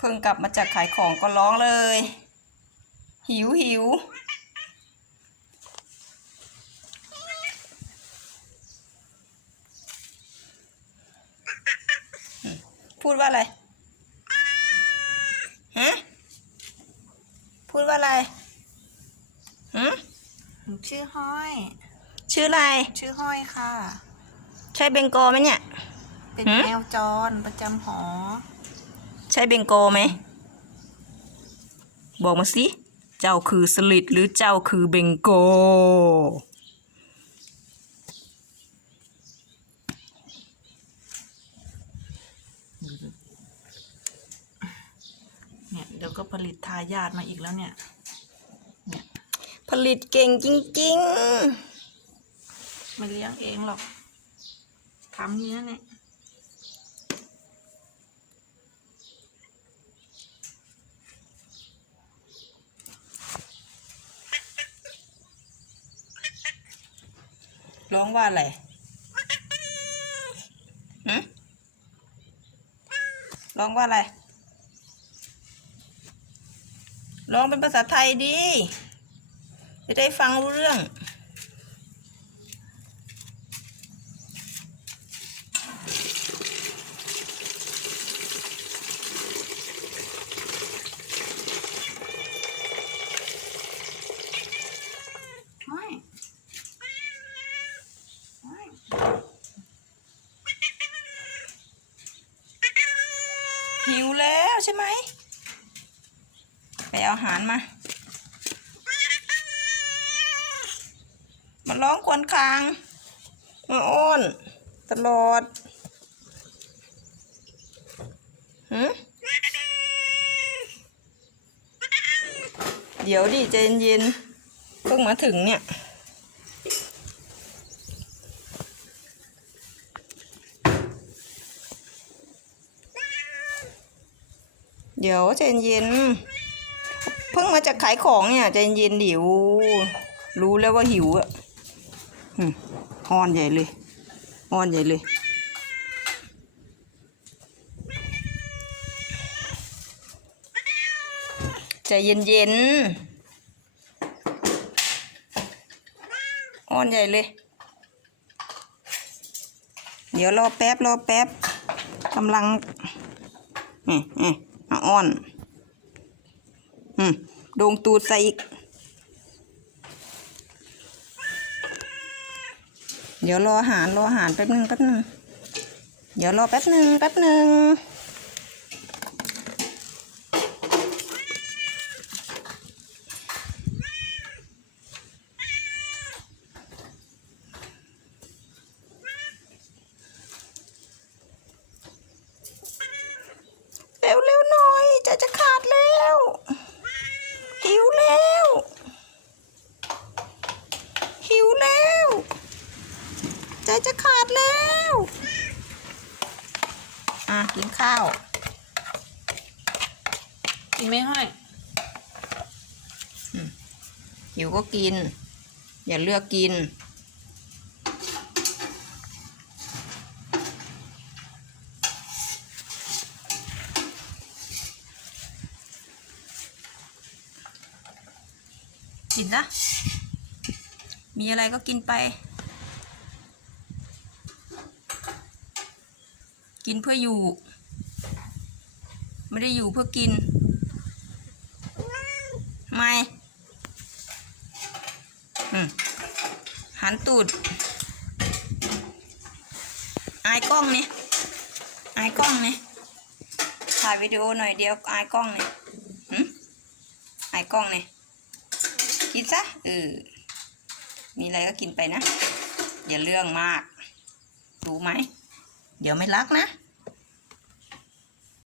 พิ่งกลับมาจากขายของก็ร้องเลย หิวหิวพูดว่าอะไรฮะพูดว่าอะไรฮะหนูชื่อห้อย ชื่ออะไร ชื่อห้อยค่ะ ใช่เบงโกอไหมเนี่ย เป็นหืมแมวจรประจำหอ ใช่เบงโกอไหม บอกมาสิ เจ้าคือสลิดหรือเจ้าคือเบงโก เนี่ยเดี๋ยวก็ผลิตทายาทมาอีกแล้วเนี่ย เนี่ย ผลิตเก่งจริงไม่เลี้ยงเองหรอกทำเนี้ยเนี่ยๆ ร้องว่าอะไรหืมร้องว่าอะไร ร้องเป็นภาษาไทยดี จะได้ฟังรู้เรื่อง ห้อยห้อย หิวแล้วใช่ไหม ไปเอาอาหารมา มันร้องควนคางมันอ้อนตลอดหืมเดี๋ยวดิใจเย็นๆเพิ่งมาถึงเนี่ย เดี๋ยวใจเย็น เพิ่งมาจากขายของเนี่ยใจเย็นดิวรู้แล้วว่าหิวอะหึฮอนใหญ่เลยฮอนใหญ่เลยใจเย็นเย็นอ้อนใหญ่เลย เดี๋ยวรอแป๊บรอแป๊บกำลังอืมอืม อะอ้อน อืมดงตูดใส่อีก เดี๋ยวรออาหารรออาหารแป๊บหนึ่งแป๊บหนึ่งเดี๋ยวรอแป๊บหนึ่งแป๊บหนึ่งเร็วเร็วหน่อยใจจะขาดแล้ว หิวแล้ว หิวแล้ว ใจจะขาดแล้ว อะ กินข้าว กินไหมห้อยหิวก็กิน อย่าเลือกกิน กินนะมีอะไรก็กินไป กินเพื่ออยู่ ไม่ได้อยู่เพื่อกินไม่หันตูด อายกล้องนี่อายกล้องนี่ถ่ายวิดีโอหน่อยเดียวอายกล้องนี่หืมอายกล้องนี่กินซะเออมีอะไรก็กินไปนะ อย่าเรื่องมาก รู้ไหม เดี๋ยวไม่รักนะ